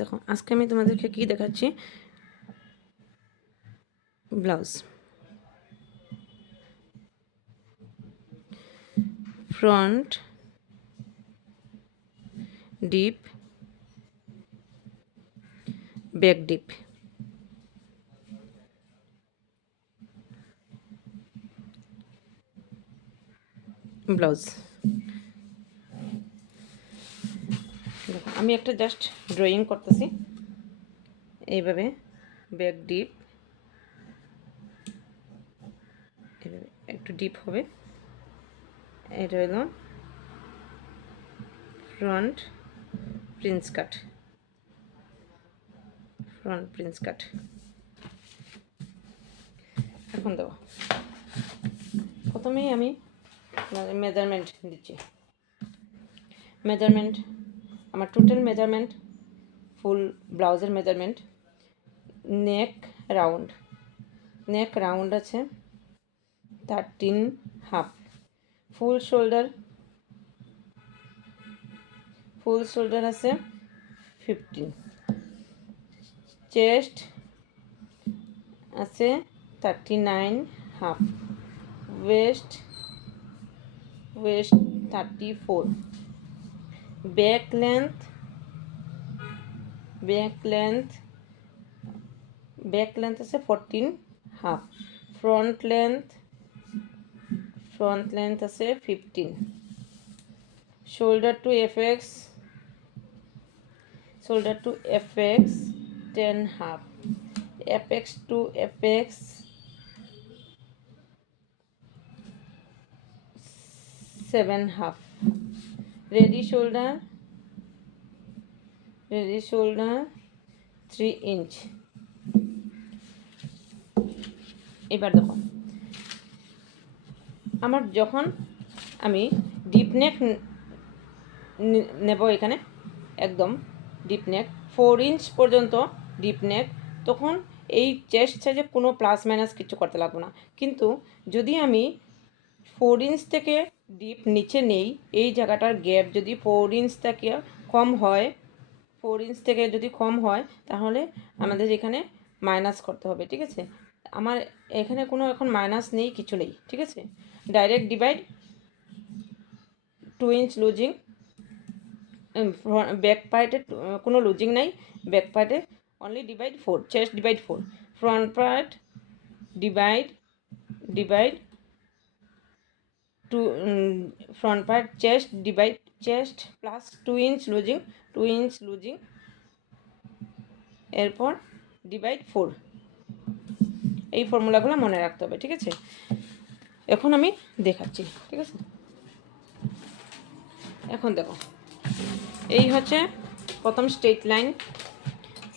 দেখো আজকে আমি তোমাদেরকে কি দেখাচ্ছি, blouse front deep, back deep. Blouse আমি একটা জাস্ট ড্রয়িং করতেছি এইভাবে, ব্যাক ডিপ, এইভাবে একটু ডিপ হবে। এটা হলো ফ্রন্ট প্রিন্স কাট, ফ্রন্ট প্রিন্স কাট। এখন দেবো প্রথমেই আমি মেজারমেন্ট দিচ্ছি। মেজারমেন্ট আমার টোটাল মেজারমেন্ট, ফুল ব্লাউজের মেজারমেন্ট, নেক রাউন্ড আছে 13.5, ফুল শোল্ডার আছে 15, চেস্ট আছে 39.5, ওয়েস্ট 34, ব্যাক লেন্থ আছে 14.5, ফ্রন্ট লেন্থ আছে 15, shoulder to FX 10.5, apex to apex 7.5, ready shoulder 3 inch। এবার দেখো আমার যখন আমি ডিপ নেক নেব, এখানে একদম ডিপ নেক 4 ইঞ্চ পর্যন্ত ডিপ নেক, তখন এই চেস্ট সাইজে কোনো প্লাস মাইনাস কিছু করতে লাগবে না। কিন্তু যদি আমি 4 ইঞ্চ থেকে ডিপ নিচে নেই, এই জায়গাটার গ্যাপ যদি 4 ইঞ্চ থেকে কম হয়, 4 ইঞ্চ থেকে যদি কম হয়, তাহলে আমাদের এখানে মাইনাস করতে হবে। ঠিক আছে, আমার এখানে কোনো এখন মাইনাস নেই, কিছু নেই। ঠিক আছে, direct divide 2 inch loosing, back পার্টে কোনো লুজিং নাই, ব্যাক পার্টে only divide 4, chest divide 4, front part divide two, front part chest divide chest plus 2 inch loosing, এরপর ডিভাইড 4। এই ফর্মুলাগুলো মনে রাখতে হবে। ঠিক আছে, এখন আমি দেখাচ্ছি। ঠিক আছে, এখন দেখো এই হচ্ছে প্রথম স্ট্রেট লাইন,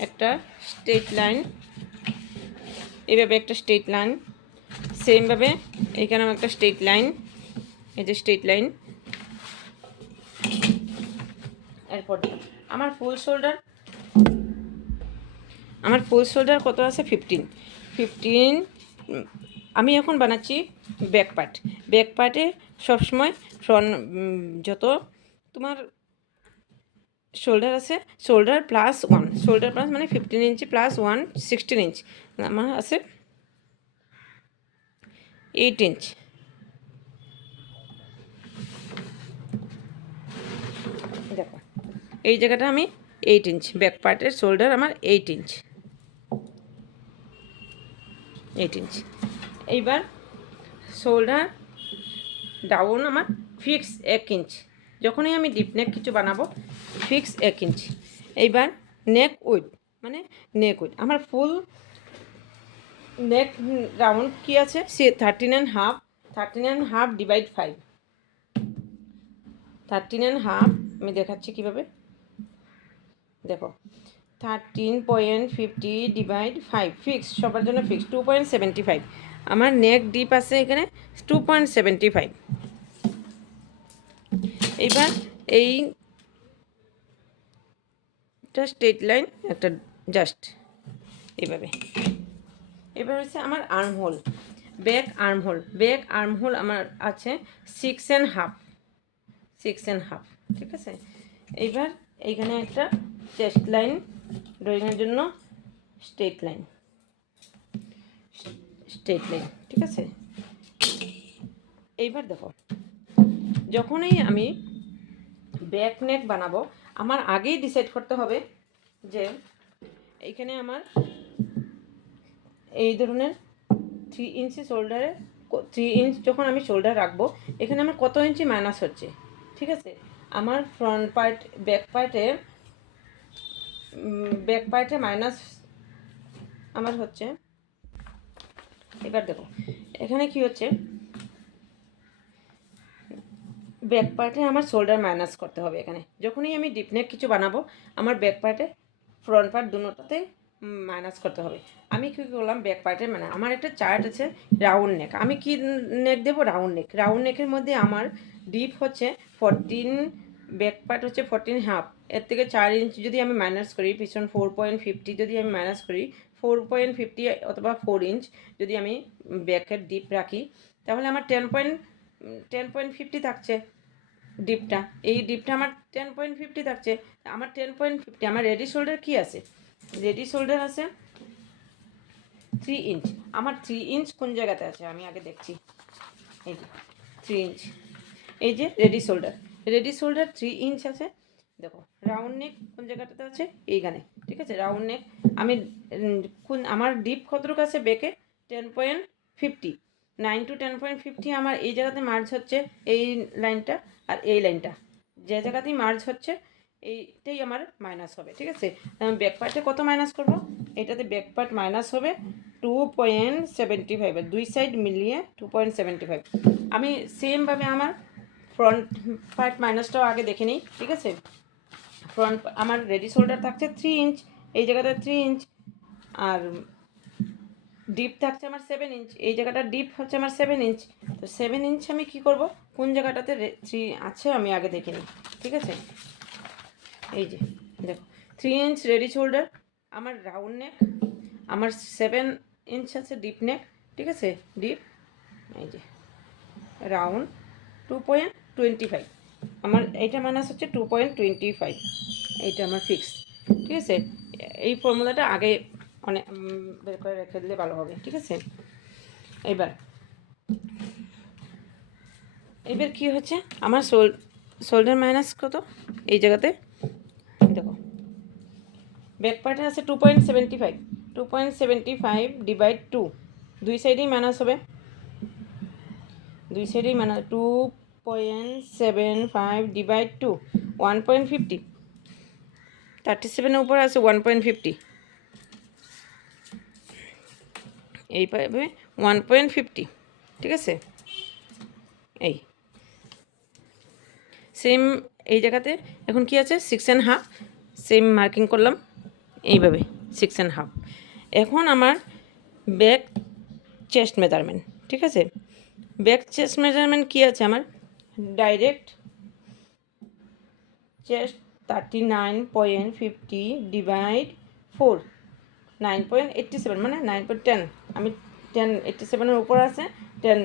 একটা স্ট্রেট লাইন, এইভাবে একটা স্ট্রেট লাইন, সেমভাবে এইখানেও একটা স্ট্রেট লাইন, এই যে স্ট্রেট লাইন। এরপর আমার ফুল শোল্ডার কত আছে 15। আমি এখন বানাচ্ছি ব্যাক পার্টে সবসময় ফ্রন্ট যত তোমার শোল্ডার আছে, শোল্ডার প্লাস মানে 15 ইঞ্চি প্লাস 1 16 ইঞ্চ, আমার আছে 8 ইঞ্চ। দেখো এই জায়গাটা আমি 8 ইঞ্চ, ব্যাক পার্টের শোল্ডার আমার 8 ইঞ্চ। এইবার শোল্ডার ডাউন আমার ফিক্স 1 ইঞ্চ, যখনই আমি ডিপ নেক কিছু বানাবো ফিক্স 1 ইঞ্চ। এইবার নেক উইথ আমার ফুল নেক রাউন্ড কি আছে, সে 13.5 ডিভাইড 5, 13.5 আমি দেখাচ্ছি কিভাবে। দেখো 13.50 ডিভাইড 5, ফিক্স সবার জন্য ফিক্স 2.75, আমার নেক ডিপ আছে এখানে 2.75। এইবার এইটা স্ট্রেট লাইন একটা জাস্ট এইভাবে। এবার হচ্ছে আমার আর্মহোল, ব্যাক আর্মহোল আমার আছে 6.5। ঠিক আছে, এইবার এইখানে একটা চেস্ট লাইন ড্রয়িংয়ের জন্য স্ট্রেট লাইন, ঠিক আছে। এইবার দেখো, যখনই আমি ব্যাক নেক বানাবো আমার আগেই ডিসাইড করতে হবে যে এইখানে আমার এই ধরনের 3 ইঞ্চি শোল্ডারে 3 ইঞ্চ যখন আমি শোল্ডার রাখবো এখানে আমার কত ইঞ্চি মাইনাস হচ্ছে, ঠিক আছে। আমার ফ্রন্ট পার্ট ব্যাক পার্টে মাইনাস আমার হচ্ছে, এবার দেখো এখানে কি হচ্ছে, ব্যাক পার্টে আমার শোল্ডার মাইনাস করতে হবে। এখানে যখনই আমি ডিপ নেক কিছু বানাবো আমার ব্যাক পার্টে ফ্রন্ট পার্ট দুটোতে মাইনাস করতে হবে। আমি কী করলাম, ব্যাক পার্টে মানে আমার একটা চার্ট আছে রাউন্ড নেক, আমি কি নেক দেবো, রাউন্ড নেকের মধ্যে আমার ডিপ হচ্ছে 14, ব্যাক পার্ট হচ্ছে 14.5, এর থেকে 4 ইঞ্চ যদি আমি মাইনাস করি, পিছন 4.50 যদি আমি মাইনাস করি, 4.50 অথবা 4 ইঞ্চ যদি আমি ব্যাকের ডিপ রাখি তাহলে আমার 10.50 থাকছে ডিপটা। এই ডিপটা আমার 10.50 থাকছে। আমার 10.50 আমার রেডি শোল্ডার কি আছে, রেডি শোল্ডার আছে 3 ইঞ্চ। আমার 3 ইঞ্চ কোন জায়গাতে আছে আমি আগে দেখছি, এই যে 3 ইঞ্চ, এই যে রেডি শোল্ডার 3 ইঞ্চ আছে। দেখো রাউন্ড নেক কোন জায়গাটাতে আছে, এইখানে, ঠিক আছে। রাউন্ড নেক আমি কোন আমার ডিপ কতটুকু আছে বেকে 10.50, 9 to 10.50 আমার এই জায়গাতে মার্জ হচ্ছে, এই লাইনটা আর এই লাইনটা যে জায়গাতেই মার্জ হচ্ছে এইটাই আমার মাইনাস হবে, ঠিক আছে। ব্যাক পার্টে কত মাইনাস করব, এটাতে ব্যাক পার্ট মাইনাস হবে 2.75, দুই সাইড মিলিয়ে 2.75। আমি সেমভাবে আমার ফ্রন্ট পার্ট মাইনাসটাও আগে দেখে নিই, ঠিক আছে। ফ্রন্ট আমার রেডি শোল্ডার থাকছে 3 ইঞ্চ, এই জায়গাটা 3 ইঞ্চ, আর ডিপ থাকছে আমার 7 ইঞ্চ, এই জায়গাটা ডিপ হচ্ছে আমার 7 ইঞ্চ। তো 7 ইঞ্চ আমি কি করব, কোন জায়গাটাতে 3 আছে আমি আগে দেখে নিই, ঠিক আছে। এই যে দেখো 3 ইঞ্চ রেডি শোল্ডার, আমার রাউন্ড নেক, আমার 7 ইঞ্চ আছে ডিপ নেক, ঠিক আছে। ডিপ এই যে রাউন্ড 2.25, আমার এইটা মাইনাস হচ্ছে 2.25, এইটা আমার ফিক্স, ঠিক আছে। এই ফর্মুলাটা আগে অনেক বের করে রেখে দিলে ভালো হবে, ঠিক আছে। এবার কি হচ্ছে, আমার শোল্ডার মাইনাস কত, এই জায়গাতে দেখো ব্যাক পার্টে আছে 2.75, 2.75 ডিভাইড 2, দুই সাইডেই মাইনাস হবে, দুই সাইডেই মাইনাস 2.75 ডিভাইড 2, 1.50, 37 উপর আছে 1.50, এই পাবে 1.50, ঠিক আছে। এই সেম এই জায়গাতে এখন কি আছে 6.5, সেম মার্কিং করলাম এইভাবে 6.5। এখন আমার ব্যাক চেস্ট মেজারমেন্ট, ঠিক আছে। ব্যাক চেস্ট মেজারমেন্ট কি আছে আমার, ডাইরেক্ট চেস্ট 39.50 ডিভাইড 4, 9.87 মানে 9.10, আমি 10.87-এর উপর আছে 10,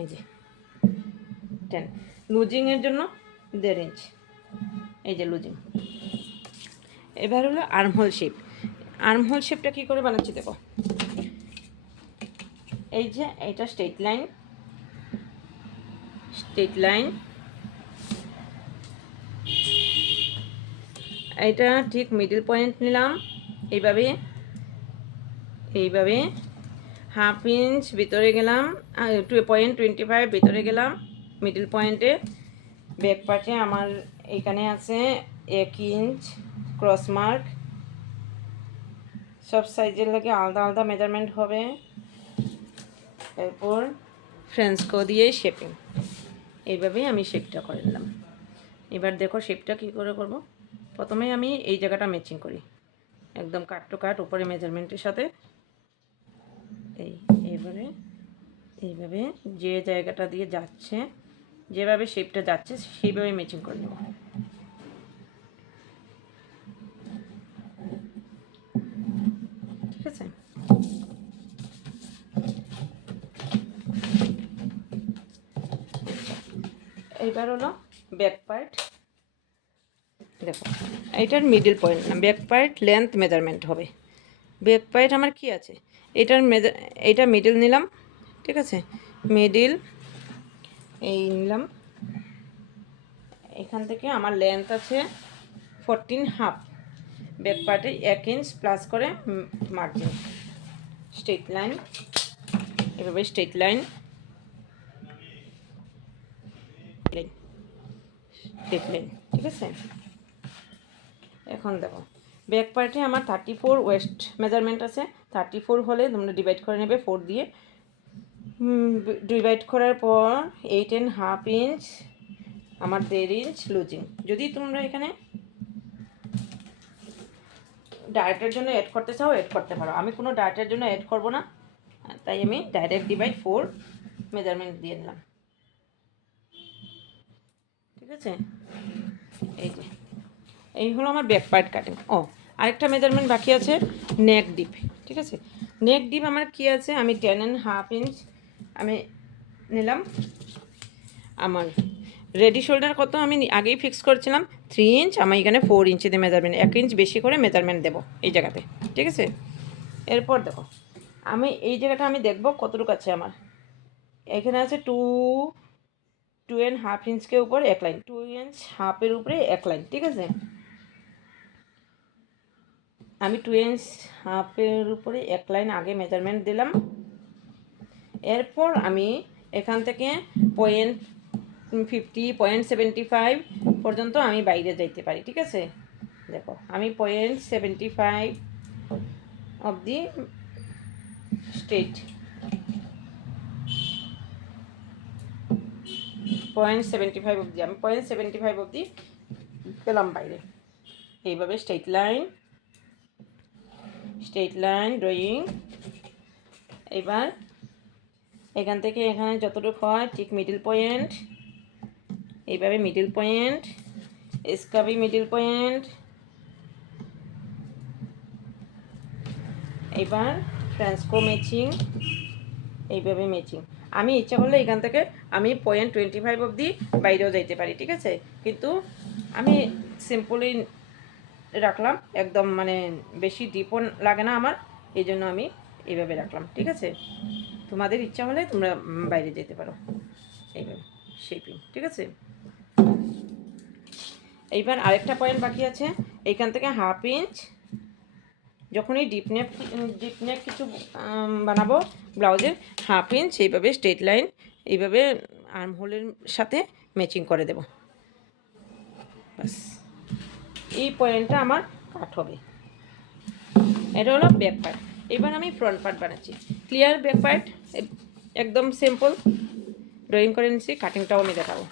এই যে 10, লুজিংয়ের জন্য 1.5 ইঞ্চ, এই যে লুজিং। এবার হলো আর্মহোল শেপ, আর্মহোল শেপটা কী করে বানাচ্ছি দেখো, এই যে এইটা স্ট্রেট লাইন, এইটা ঠিক মিডল পয়েন্ট নিলাম, এইভাবে 1/2 ইঞ্চ ভিতরে গেলাম, 2.25 ভিতরে গেলাম মিডল পয়েন্টে। ব্যাক পার্টে আমার এখানে আছে 1 ইঞ্চ ক্রস মার্ক, সব সাইজের লাগে আলাদা আলাদা মেজারমেন্ট হবে। এরপর ফ্রেঞ্চকো দিয়ে শেপিং, এইভাবেই আমি শেপটা করে নিলাম। এবার দেখো শেপটা কী করে করব, প্রথমে আমি এই জায়গাটা ম্যাচিং করি একদম কাট টু কাট উপরে মেজারমেন্টের সাথে, এইভাবে যে জায়গাটা দিয়ে যাচ্ছে, যেভাবে শেপটা যাচ্ছে সেইভাবে ম্যাচিং করে নেব। ঠিক আছে, এইবার হলো ব্যাক পার্ট, দেখো এইটার মিডল পয়েন্ট না, ব্যাক পার্ট লেন্থ মেজারমেন্ট হবে। ব্যাক পার্ট আমার কি আছে, এইটা মিডল নিলাম, ঠিক আছে, মিডল এই নিলাম। এখান থেকে আমার লেন্থ আছে 14.5, ব্যাক পার্টে 1 ইঞ্চ প্লাস করে মার্জিন, স্ট্রেট লাইন, এভাবে স্ট্রেট লাইন, স্ট্রেট লাইন, ঠিক আছে। এখন দেখো ব্যাক পার্টে আমার 34 ওয়েস্ট মেজারমেন্ট আছে, 34 হলে তোমরা ডিভাইড করে নেবে 4 দিয়ে। ডিভাইড করার পর 8.5 ইঞ্চ আমার 1.5 ইঞ্চ লুজিং। যদি তোমরা এখানে ডায়েটের জন্য অ্যাড করতে চাও অ্যাড করতে পারো, আমি কোনো ডায়েটের জন্য অ্যাড করব না, তাই আমি ডাইরেক্ট ডিভাইড 4 মেজারমেন্ট দিয়ে নিলাম, ঠিক আছে। এই যে এই হলো আমার ব্যাক পার্ট কাটিং। আরেকটা মেজারমেন্ট বাকি আছে, নেক ডিপ, ঠিক আছে। নেক ডিপ আমার কি আছে, আমি 10.5 ইঞ্চ আমি নিলাম। আমার রেডি শোল্ডার কত আমি আগেই ফিক্স করেছিলাম 3 ইঞ্চ, আমি এখানে 4 ইঞ্চি দিয়ে মেজারমেন্ট, 1 ইঞ্চ বেশি করে মেজারমেন্ট দেবো এই জায়গাতে, ঠিক আছে। এরপর দেখো আমি এই জায়গাটা আমি দেখবো কতটুকু আছে আমার, এখানে আছে 2.5 ইঞ্চকে উপরে 1 লাইন, 2.5 ইঞ্চের উপরে 1 লাইন, ঠিক আছে। আমি 2.5 ইঞ্চের উপরে 1 লাইন আগে মেজারমেন্ট দিলাম। এরপর আমি এখান থেকে 0.50 0.75 পর্যন্ত আমি বাইরে যাইতে পারি, ঠিক আছে। দেখো আমি 0.75 অবধি স্ট্রেট, 0.75 অবধি আমি 0.75 অবধি গেলাম বাইরে। এইভাবে স্ট্রেট লাইন ড্রয়িং। এবার এখান থেকে এখানে যতটুকু হয় ঠিক মিডল পয়েন্ট, এইভাবে মিডল পয়েন্ট, স্কাবি মিডল পয়েন্ট। এবার ট্রান্সকো ম্যাচিং, এইভাবে ম্যাচিং। আমি ইচ্ছা করলে এখান থেকে আমি 0.25 অবধি বাইরেও যাইতে পারি, ঠিক আছে, কিন্তু আমি সিম্পলি রাখলাম, একদম মানে বেশি ডিপও লাগে না আমার, এই জন্য আমি এইভাবে রাখলাম, ঠিক আছে। তোমাদের ইচ্ছা হলে তোমরা বাইরে যেতে পারো এইভাবে শেপিং, ঠিক আছে। এইবার আরেকটা পয়েন্ট বাকি আছে, এইখান থেকে 1/2 ইঞ্চ যখনই ডিপ নেক কিছু বানাবো ব্লাউজের, 1/2 ইঞ্চ এইভাবে স্ট্রেট লাইন এইভাবে আর্ম হোলের সাথে ম্যাচিং করে দেব, বাস। এই পয়েন্টটা আমার কাট হবে। এটা হলো ব্যাক পার্ট। এবার আমি ফ্রন্ট পার্ট বানাচ্ছি। ক্লিয়ার ব্যাক পার্ট একদম সিম্পল ড্রয়িং করে নিচ্ছি, কাটিংটাও আমি দেখাবো।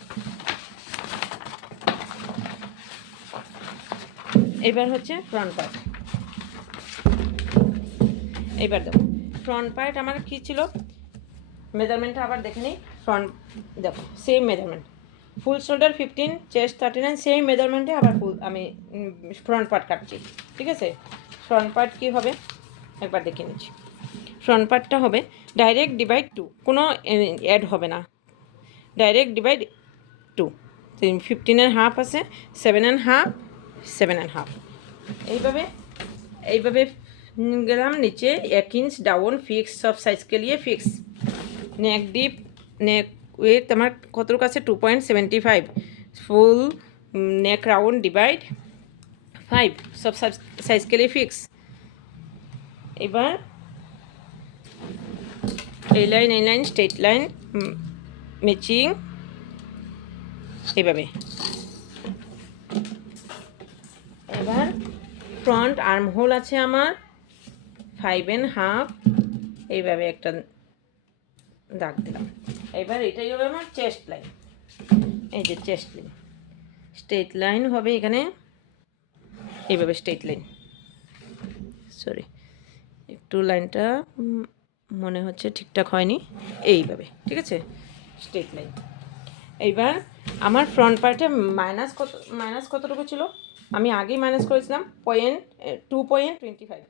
এবার হচ্ছে ফ্রন্ট পার্ট। এইবার দেখো ফ্রন্ট পার্ট আমার কী ছিল, মেজারমেন্টটা আবার দেখে নিই। ফ্রন্ট দেখো সেম মেজারমেন্ট, ফুল শোল্ডার 15, চেস্ট 39, সেম মেজারমেন্টে আবার আমি ফ্রন্ট পার্ট কাটছি, ঠিক আছে। ফ্রন্ট পার্ট কী হবে একবার দেখে নিচ্ছি। ফ্রন্ট পার্টটা হবে ডাইরেক্ট ডিভাইড 2, কোনো অ্যাড হবে না, ডাইরেক্ট ডিভাইড 2। 15.5 আছে, 7.5, 7.5, এইভাবে गरम नीचे 1 इंच डाउन फिक्स, सब साइज के लिए fix. Neck deep neck with तुम्हार कतटुकु आछे 2.75, फुल नेक राउंड डिवाइड 5, सब साइज के लिए फिक्स। एबार এই লাইন স্ট্রেট লাইন ম্যাচিং এইভাবে। এবার ফ্রন্ট আর্ম হোল আছে আমার 5.5, এইভাবে একটা দাগ দিলাম। এবার এটাই হবে আমার চেস্ট লাইন, এই যে চেস্ট লাইন, স্ট্রেট লাইন হবে এখানে এইভাবে স্ট্রেট লাইন, সরি একটু লাইনটা মনে হচ্ছে ঠিকঠাক হয়নি, এইভাবে, ঠিক আছে, স্ট্রেট লাইন। এইবার আমার ফ্রন্ট পার্টে মাইনাস কতটুকু ছিল আমি আগেই মাইনাস করেছিলাম 2.25।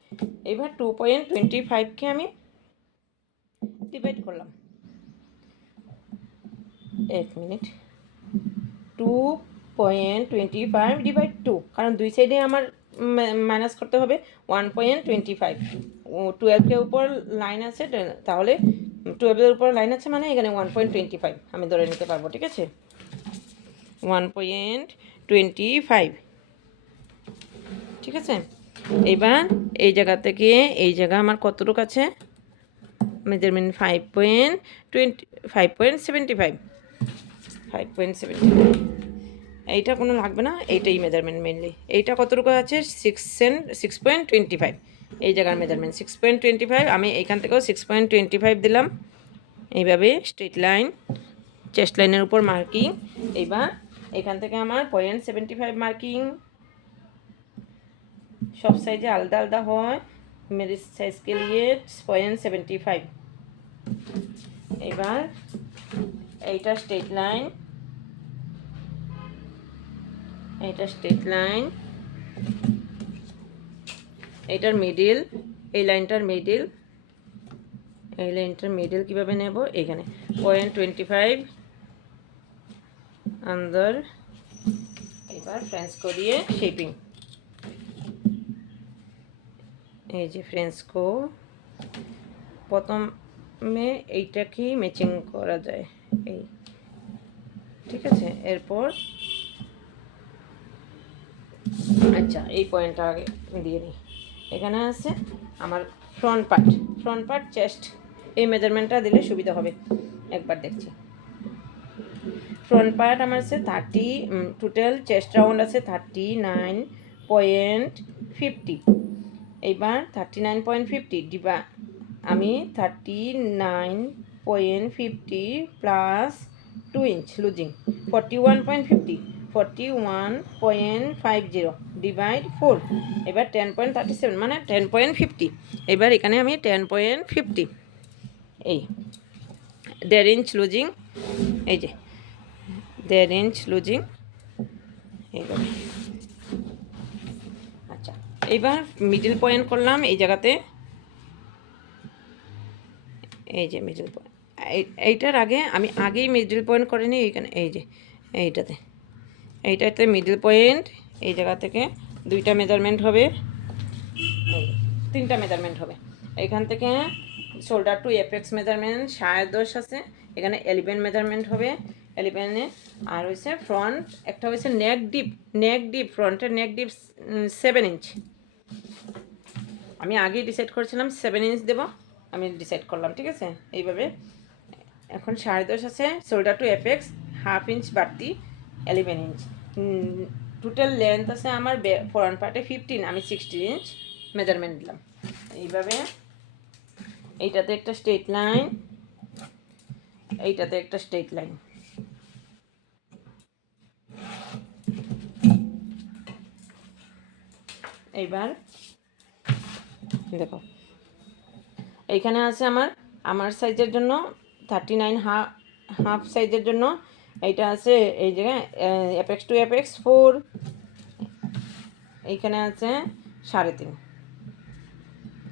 এবার 2.25কে আমি ডিভাইড করলাম, 1 মিনিট, 2 1.25 ডিভাইড 2, কারণ দুই সাইডে আমার মাইনাস করতে হবে 1.25। 12-এর উপর লাইন আছে, তাহলে 12-এর উপর লাইন আছে মানে এখানে 1.25 আমি ধরে নিতে পারবো, ঠিক আছে? 1.25, ঠিক আছে? এবার এই জায়গা থেকে এই জায়গা আমার কতটুকু আছে? মেজারমেন্ট 5.75। এইটা কোনো লাগবে না, এইটাই মেজারমেন্ট মেনলি। এইটা কতটুকু আছে? 6.25। এই জায়গার মেজারমেন্ট 6.25। আমি এইখান থেকেও 6.25 দিলাম। এইভাবে স্ট্রেট লাইন, চেস্ট লাইনের উপর মার্কিং। এইবার এখান থেকে আমার 0.75 মার্কিং। सब साइज आलदा आलदा है, मेरे साइज के लिए 0.75। এবার এইটা স্ট্রেট লাইন, এইটা স্ট্রেট লাইন, এইটার মিডিল, এই লাইনটার মিডিল, এই লাইনটার মিডিল কীভাবে নেব? এখানে 0.25 अंदर। এবার ফ্রেঞ্চ করিয়ে শেপিং, এই যে ফ্রেঞ্চ কো প্রথমে এইটাকেই ম্যাচিং করা যায়, এই ঠিক আছে? এরপর আচ্ছা এই পয়েন্টটা আগে দিয়ে নিই। এখানে আছে আমার ফ্রন্ট পার্ট চেস্ট, এই মেজারমেন্টটা দিলে সুবিধা হবে। একবার দেখছি, ফ্রন্ট পার্ট আমার আছে 30, টোটাল চেস্ট রাউন্ড আছে 39.50। এইবার 39.50 দিবা, আমি 39.50 প্লাস 2 ইঞ্চ লুজিং 41.50 ডিভাইড 4। এবার 10.37 মানে 10.50। এবার এখানে আমি 10.50, এই 1.5 ইঞ্চ লুজিং, এই যে 1.5 ইঞ্চ লুজিং এইভাবে। আচ্ছা এইবার মিডল পয়েন্ট করলাম এই জায়গাতে, এই যে মিডল পয়েন্ট, এইটার আগে আমি আগেই মিডল পয়েন্ট করে নিই এইখানে, এই যে এইটাতে মিডল পয়েন্ট, এই জায়গা থেকে 2টা মেজারমেন্ট হবে, 3টা মেজারমেন্ট হবে। এইখান থেকে শোল্ডার টু এপেক্স মেজারমেন্ট 10.5 আছে, এখানে 11 মেজারমেন্ট হবে, 11-এ। আর হয়েছে ফ্রন্ট, একটা হয়েছে নেক ডিপ ফ্রন্টের নেক ডিপ 7 ইঞ্চ। আমি আগেই ডিসাইড করেছিলাম 7 ইঞ্চ দেবো, আমি ডিসাইড করলাম, ঠিক আছে? এইভাবে এখন 10.5 আছে, শোল্ডার টু এপেক্স 1/2 ইঞ্চ বাড়তি 11 ইঞ্চ। টোটাল লেন্থ আছে আমার ফ্রন্ট পার্টে 15, আমি 16 ইঞ্চ মেজারমেন্ট দিলাম। এইভাবে এইটাতে একটা স্ট্রেট লাইন, এইটাতে একটা স্ট্রেট লাইন। এইবার দেখো এইখানে আছে আমার সাইজের জন্য 39 হাফ সাইজের জন্য এইটা আছে, এই জায়গায় অ্যাপেক্স টু অ্যাপেক্স 4, এইখানে আছে 3.5,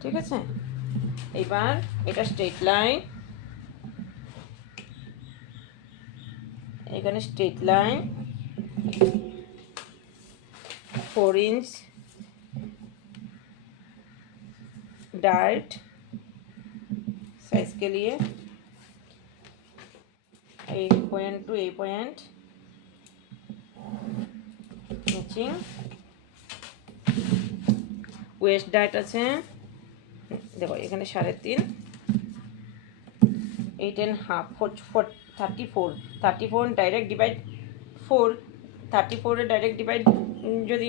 ঠিক আছে? এইবার এটা স্ট্রেট লাইন, এখানে straight line 4 inch dart size के लिए, एक पॉइंट टू ए पॉइंट मैचिंग। वेस्ट डार्ट আছে দেখো এখানে 3.5, 8.5, 34 ডাইরেক্ট ডিভাইড 4, 34 ডাইরেক্ট ডিভাইড যদি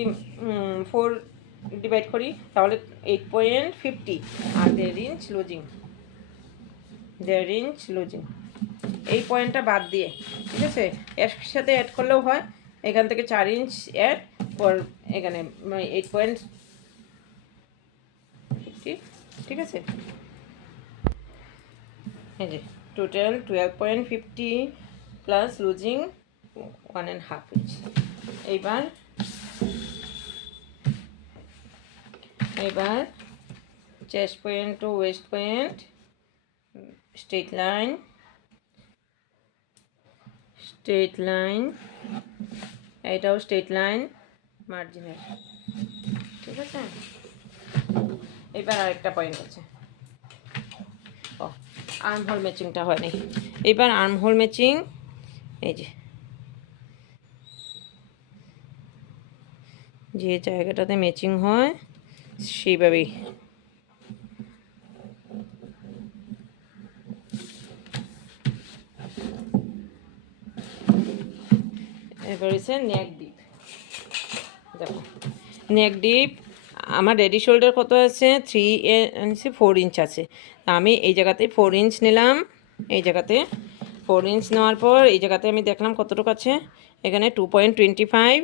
4 ডিভাইড করি তাহলে 8.50 আর 1.5 ইঞ্চ লুজিং, 1.5 ইঞ্চ লুজিং। এই পয়েন্টটা বাদ দিয়ে, ঠিক আছে? এর সাথে অ্যাড করলেও হয়, এখান থেকে 4 ইঞ্চ অ্যাড পর এখানে 8.50, ঠিক আছে? এই যে টোটাল 12.50 প্লাস লুজিং 1.5 ইঞ্চ। এবার chest point to waist point straight line, এইটাও স্ট্রেট লাইন মার্জিনের, ঠিক আছে। এবার আরেকটা পয়েন্ট আছে, ও আর্ম হোল ম্যাচিংটা হয়নি। এবার আর্ম হোল ম্যাচিং, এই যে জায়গাটাতে ম্যাচিং হয় সেইভাবেই এবার হচ্ছে নেক ডিপ। দেখো নেক ডিপ আমার রেডি শোল্ডার কত আছে 4 ইঞ্চ আছে, আমি এই জায়গাতে 4 ইঞ্চ নিলাম। এই জায়গাতে 4 ইঞ্চ নেওয়ার পর এই জায়গাতে আমি দেখলাম কতটুকু আছে, এখানে 2.25,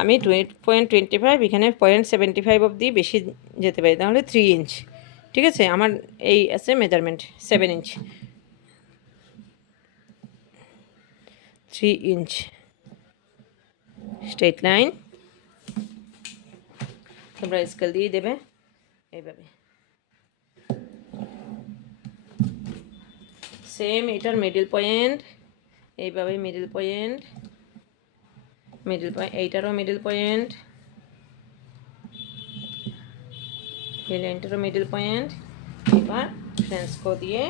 আমি 2.25 এখানে 0.75 অবধি বেশি যেতে পারি, তাহলে 3 ইঞ্চ, ঠিক আছে। আমার এই আছে measurement 7 inch, 3 inch straight line. তোমরা স্কেল দিয়ে দেবে এইভাবে। সেম এটার মিডল পয়েন্ট, এইভাবে মিডল পয়েন্ট, এইটারও মিডল পয়েন্ট, এই লাইনটারও মিডল পয়েন্ট। এবার ফ্রেঞ্চ কো দিয়ে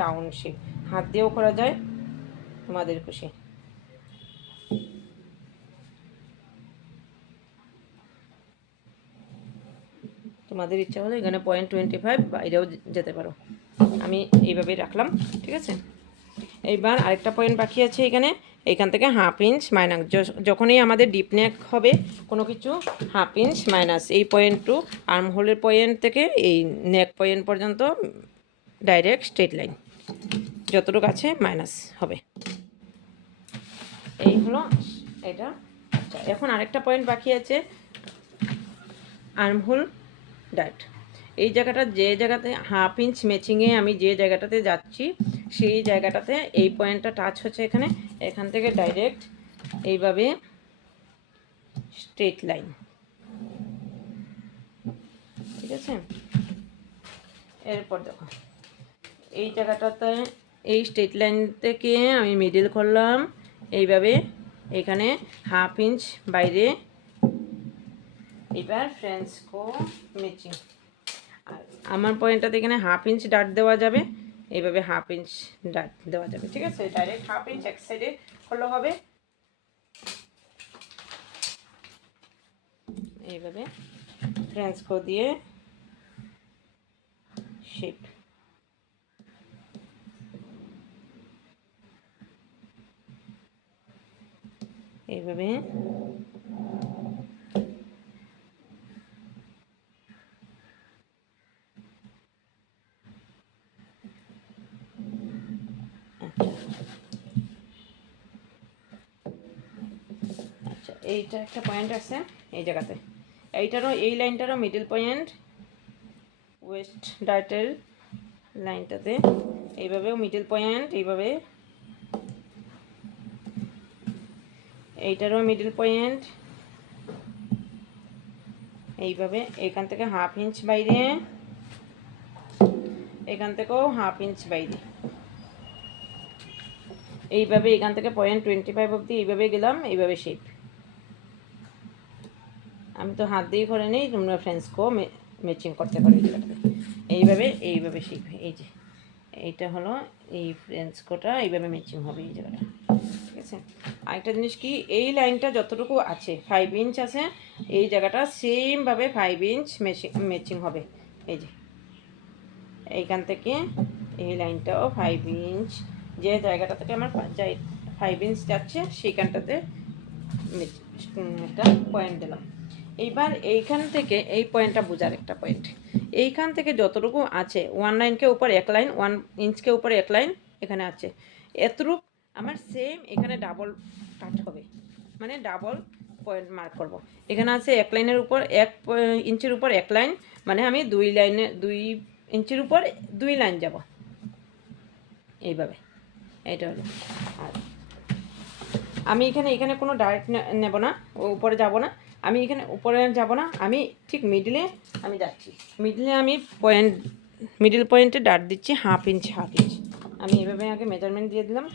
রাউন্ড শেপ, হাত দিয়েও করা যায়, তোমাদের খুশি। তোমাদের ইচ্ছা হলে এখানে 0.25 বাইরেও যেতে পারো, আমি এইভাবেই রাখলাম, ঠিক আছে। এইবার আরেকটা পয়েন্ট বাকি আছে এখানে, এইখান থেকে 1/2 ইঞ্চ মাইনাস, যখনই আমাদের ডিপ নেক হবে কোনো কিছু 1/2 ইঞ্চ মাইনাস, এই পয়েন্ট টু আর্ম হোলের পয়েন্ট থেকে এই নেক পয়েন্ট পর্যন্ত ডাইরেক্ট স্ট্রেট লাইন, যতটুকু আছে মাইনাস হবে। এই হলো এটা। আচ্ছা, এখন আরেকটা পয়েন্ট বাকি আছে আর্ম হোল ডাট। এই জায়গাটা, যে জায়গাতে 1/2 ইঞ্চ ম্যাচিংয়ে আমি যে জায়গাটাতে যাচ্ছি সেই জায়গাটাতে এই পয়েন্টটা টাচ হচ্ছে এখানে, এখান থেকে ডাইরেক্ট এইভাবে স্ট্রেট লাইন, ঠিক আছে। এরপর দেখো এই জায়গাটাতে এই স্ট্রেট লাইন থেকে আমি মিডল করলাম এইভাবে, এখানে 1/2 ইঞ্চ বাইরে। এবার ফ্রেঞ্চ কো ম্যাচিং, আর আমার পয়েন্টটাতে এখানে 1/2 ইঞ্চ ডাট দেওয়া যাবে, এইভাবে 1/2 ইঞ্চ ডাট দেওয়া যাবে, ঠিক আছে। ডাইরেক্ট 1/2 ইঞ্চ এক সাইডে হলো হবে, এইভাবে ফ্রেঞ্চ কো দিয়ে শেপ, এইভাবে আচ্ছা। এইটা একটা পয়েন্ট আছে এই জায়গাতে, এইটারও এই লাইনটারও মিডল পয়েন্ট ওয়েস্ট ডার্টের লাইনটাতে এইভাবেও মিডল পয়েন্ট, এইভাবে এইটারও মিডল পয়েন্ট, এইভাবে এখান থেকে 1/2 ইঞ্চ বাইরে, এখান থেকেও 1/2 ইঞ্চ বাইরে, এইভাবে এখান থেকে 0.25 অবধি এইভাবে গেলাম, এইভাবে শেপ। আমি তো হাত দিয়ে করে নেই, তোমরা ফ্রেঞ্চ কো ম্যাচিং করতে পারো এইভাবে, এইভাবে শেপ। এই যে এইটা হলো এই ফ্রেঞ্চ কোটা, এইভাবে ম্যাচিং হবে এই জায়গাটা, ঠিক আছে। আরেকটা জিনিস কি, এই লাইনটা যতটুকু আছে 5 ইঞ্চ আছে, এই জায়গাটা সেমভাবে 5 ইঞ্চ ম্যাচিং হবে। এই যে এইখান থেকে এই লাইনটাও 5 ইঞ্চ, যে জায়গাটা থেকে আমার 5 ইঞ্চ যাচ্ছে সেইখানটাতে একটা পয়েন্ট দিলাম। এইবার এইখান থেকে এই পয়েন্টটা বোঝার একটা পয়েন্ট, এইখান থেকে যতটুকু আছে 1 লাইনকে উপর 1 লাইন, 1 ইঞ্চকে উপরে 1 লাইন এখানে আছে, এতটুক আমার সেম এখানে ডাবল কাট হবে, মানে ডাবল পয়েন্ট মার্ক করব। এখানে আছে 1 লাইনের উপর 1 ইঞ্চের উপর 1 লাইন, মানে আমি 2 ইঞ্চির উপর 2 লাইন যাব, এইভাবে। এটা হলো। আর আমি এখানে কোনো ডাইরেক্ট নেব না, উপরে যাব না, আমি এখানে উপরে যাব না, আমি ঠিক মিডলে আমি যাচ্ছি, মিডলে আমি মিডল পয়েন্টে ডাট দিচ্ছি 1/2 ইঞ্চ 1/2 ইঞ্চ। আমি এভাবে আগে মেজারমেন্ট দিয়ে দিলাম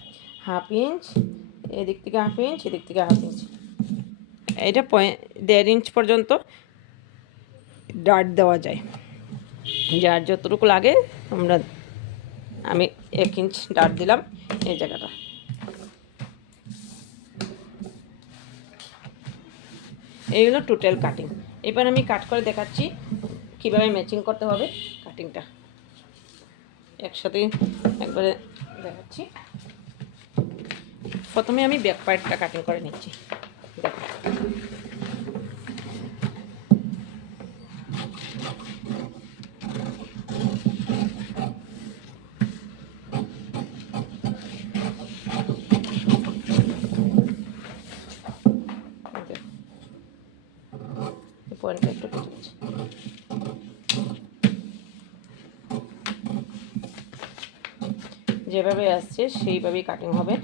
1/2 ইঞ্চ, এদিক থেকে 1/2 ইঞ্চ, এদিক থেকে 1/2 ইঞ্চ, এটা 1.5 ইঞ্চ পর্যন্ত ডার্ট দেওয়া যায়, যার যতটুকু লাগে আমি 1 ইঞ্চ ডার্ট দিলাম এই জায়গাটা। এই হলো টোটাল কাটিং। এবার আমি কাট করে দেখাচ্ছি কীভাবে ম্যাচিং করতে হবে কাটিংটা, একসাথে একবারে দেখাচ্ছি। প্রথমে আমি ব্যাক পার্টটা কাটিং করে নিচ্ছি। দেখো পয়েন্টটা একটু কেটে, যেভাবে আসছে সেইভাবেই কাটিং হবে।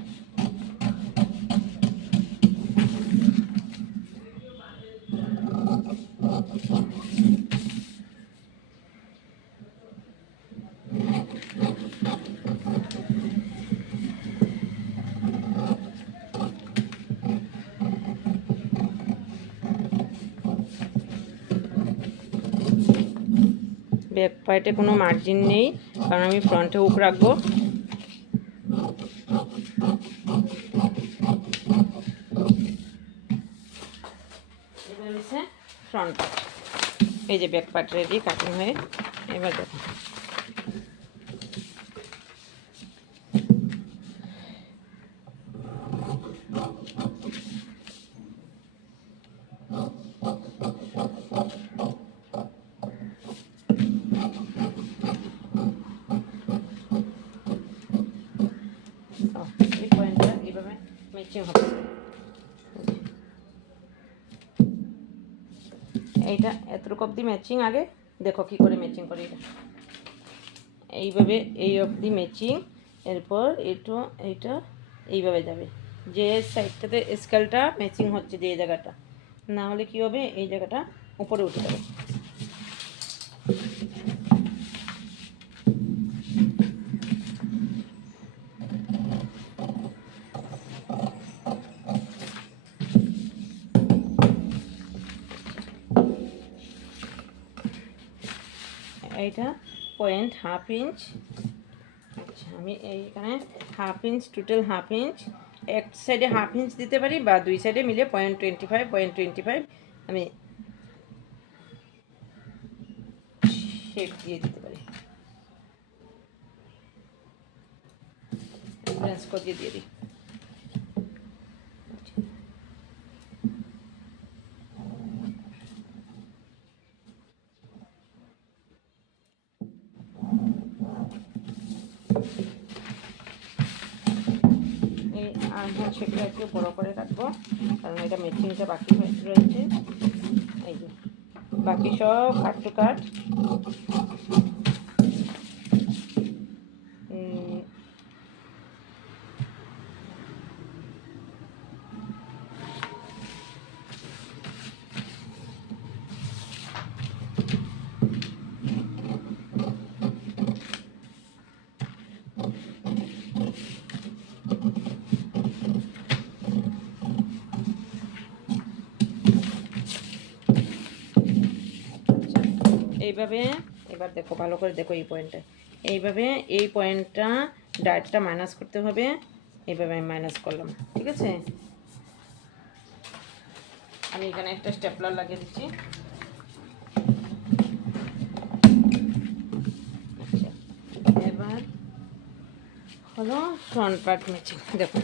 ব্যাক পার্টে কোনো মার্জিন নেই, কারণ আমি ফ্রন্টে হুক রাখবো। এবার হচ্ছে ফ্রন্ট পার্ট, এই যে ব্যাক পার্ট রেডি কাটিং হয়ে। এবার দেখো এই পয়েন্টটা এইভাবে ম্যাচিং হবে। এইটা এতটুকু অবধি ম্যাচিং, আগে দেখো কি করে ম্যাচিং করি। এটা এইভাবে এই অবধি ম্যাচিং, এরপর এইটা এইভাবে যাবে, যে সাইডটাতে স্কেলটা ম্যাচিং হচ্ছে যে এই জায়গাটা, না হলে কি হবে এই জায়গাটা উপরে উঠে যাবে। এইটা 1/2 ইঞ্চ। আচ্ছা আমি এইখানে 1/2 ইঞ্চ, টোটাল 1/2 ইঞ্চ, এক সাইডে 1/2 ইঞ্চ দিতে পারি বা দুই সাইডে মিলে 0.25 আমি শেপ দিয়ে দিতে পারি, রেঞ্জ করে দিয়ে দিই। এই আর্মহোল শেপটা একটু বড় করে কাটবো, কারণ এটা ম্যাচিংটা বাকি রয়েছে। এই যে বাকি সব কাট টু কাট এইভাবে। এবার দেখো ভালো করে দেখো এই পয়েন্টটা, এইভাবে এই পয়েন্টটা ডার্টটা মাইনাস করতে হবে। এইভাবে আমি মাইনাস করলাম, ঠিক আছে। আমি এখানে একটা স্টেপলার লাগিয়ে দিচ্ছি। আচ্ছা এবার হলো ফ্রন্ট পার্ট ম্যাচিং। দেখো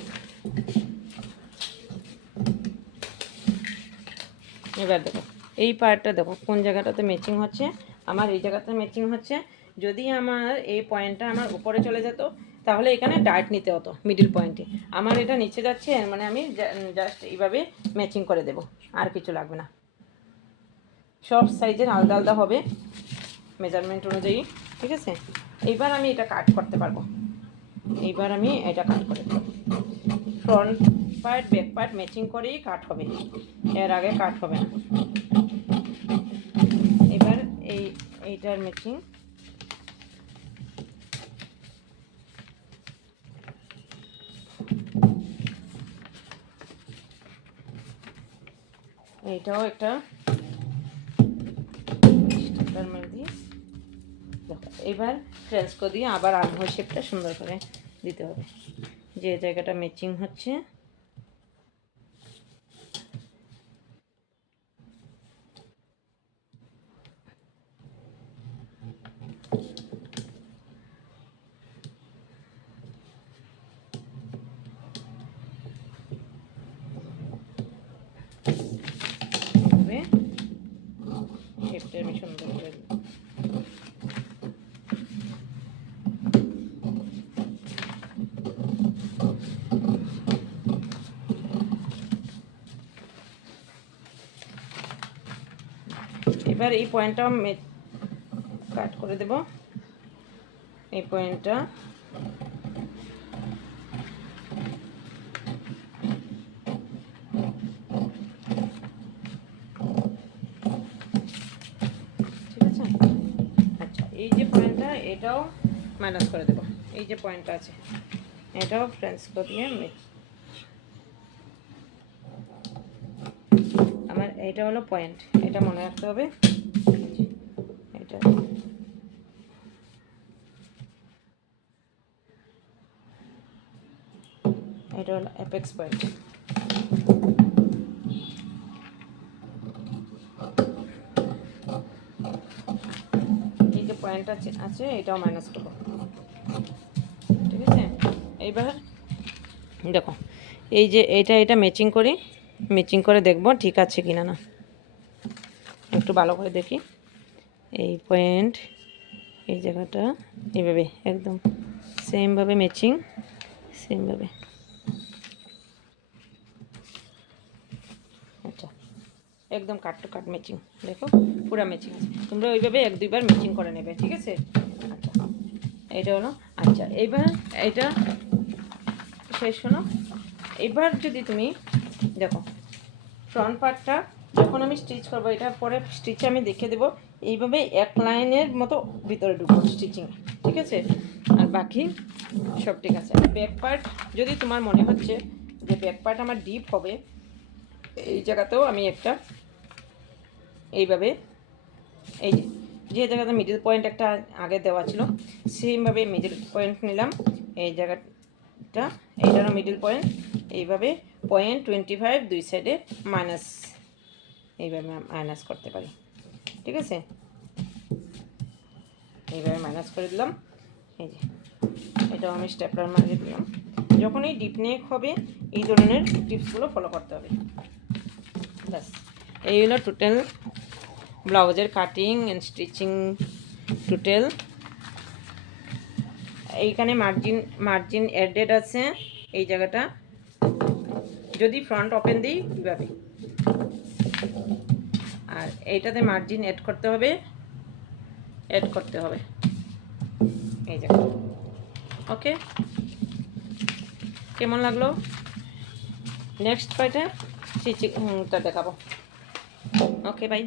এবার দেখো এই পার্টটা দেখো কোন জায়গাটাতে ম্যাচিং হচ্ছে। আমার এই জায়গাতে ম্যাচিং হচ্ছে। যদি আমার এই পয়েন্টটা আমার উপরে চলে যেত তাহলে এখানে ডার্ট নিতে হতো মিডিল পয়েন্টে। আমার এটা নিচে যাচ্ছে, মানে আমি জাস্ট এইভাবে ম্যাচিং করে দেব, আর কিছু লাগবে না। সব সাইজের আলাদা আলাদা হবে মেজারমেন্ট অনুযায়ী, ঠিক আছে। এইবার আমি এটা কাট করতে পারবো। এইবার আমি এটা কাট করে দেবো। Front part back part matching করেই কাট হবে, এর আগে কাট হবে না। এবার এইটার ম্যাচিং এইটাও একটা স্টিকার মেরে দিই। দেখো এবার ফ্রেঞ্চকো দিয়ে আবার আর্মহোল শেপটা সুন্দর করে দিতে হবে, যে জায়গাটা ম্যাচিং হচ্ছে এইভাবে শেপটা আমি সুন্দর করে দিই। এবার এই পয়েন্টটা কাট করে দেব, এই পয়েন্টটা ঠিক আছে। আচ্ছা এই যে পয়েন্টটা এটাও মাইনাস করে দেব, এই যে পয়েন্টটা আছে এটাও ফ্রেঞ্চকো দিয়ে আমার এটা হলো পয়েন্ট, এটা মনে রাখতে হবে। এটা এটা হলো অ্যাপেক্স পয়েন্ট। এই যে পয়েন্ট আছে এটাও মাইনাস করবো, ঠিক আছে। এইবার দেখো এই যে এটা ম্যাচিং করি, ম্যাচিং করে দেখব ঠিক আছে কিনা না, একটু ভালো করে দেখি। এই পয়েন্ট এই জায়গাটা এইভাবে একদম সেমভাবে ম্যাচিং, সেমভাবে। আচ্ছা একদম কাট টু কাট ম্যাচিং, দেখো পুরো ম্যাচিং আছে। তোমরা ওইভাবে 1-2বার ম্যাচিং করে নেবে, ঠিক আছে। আচ্ছা এটা হলো। আচ্ছা এইবার এটা শেষ হলো। এবার যদি তুমি দেখো ফ্রন্ট পার্টটা যখন আমি স্টিচ করবো, এটা পরে স্টিচে আমি দেখে দেবো, এইভাবে এক লাইনের মতো ভিতরে ঢুকবো স্টিচিং, ঠিক আছে। আর বাকি সব ঠিক আছে। ব্যাক পার্ট যদি তোমার মনে হচ্ছে যে ব্যাক পার্ট আমার ডিপ হবে, এই জায়গাতেও আমি একটা এইভাবে এই যে জায়গাতে মিডল পয়েন্ট একটা আগে দেওয়া ছিল সেমভাবে মিডল পয়েন্ট নিলাম, এই জায়গাটা এইটারও মিডল পয়েন্ট, এইভাবে 0.25 দুই সাইডে মাইনাস, এইভাবে মাইনাস করতে পারি, ঠিক আছে। এইভাবে মাইনাস করে দিলাম, এই যে এটাও আমি স্টেপলার মারিয়ে দিলাম। যখন এই ডিপ নেক হবে এই ধরনের টিপসগুলো ফলো করতে হবে। ব্যাস এই হলো টোটাল ব্লাউজের কাটিং অ্যান্ড স্টিচিং টোটাল। এইখানে মার্জিন অ্যাডেড আছে, এই জায়গাটা যদি ফ্রন্ট ওপেন দিই কীভাবে, আর এইটাতে মার্জিন অ্যাড করতে হবে এই জায়গাটা। ওকে কেমন লাগলো? নেক্সট পার্টে স্টিচিংটা দেখাবো। Okay bye.